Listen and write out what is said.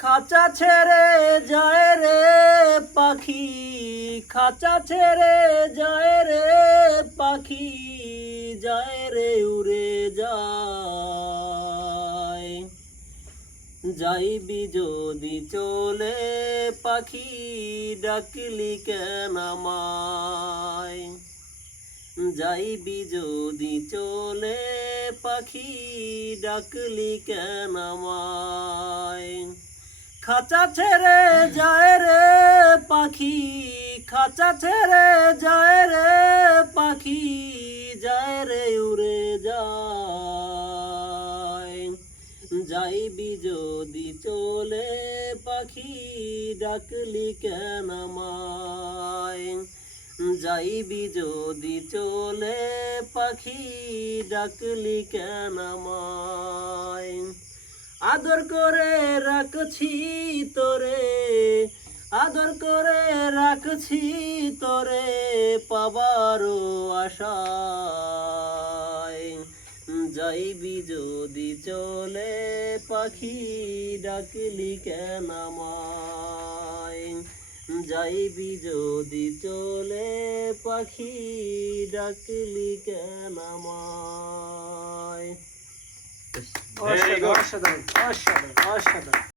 খাঁচা ছেড়ে যায় রে পাখি, খাঁচা ছেড়ে যায় রে পাখি, যায় রে উড়ে যায়। যাইবি যদি চলে পাখি, ডাকলি কেন আমায়? যাইবি যদি চলে পাখি, ডাকলি কেন আমায়? খাঁচা ছেড়ে যায় রে পাখি, খাঁচা ছেড়ে যায় রে পাখি, যায় রে উড়ে যায়। যাইবি যদি চলে পাখি, ডাকলি কেন আমায়? যাইবি যদি চলে পাখি, ডাকলি কেন আদর করে রাখছি তোরে, আদর করে রাখছি তোরে পাবারও আশায়। যাইবি যদি চলে পাখি ডাকলি কেন যাইবি যদি চলে পাখি ডাকলি কেন Aşağıdan, aşağıdan, aşağıdan, aşağıdan.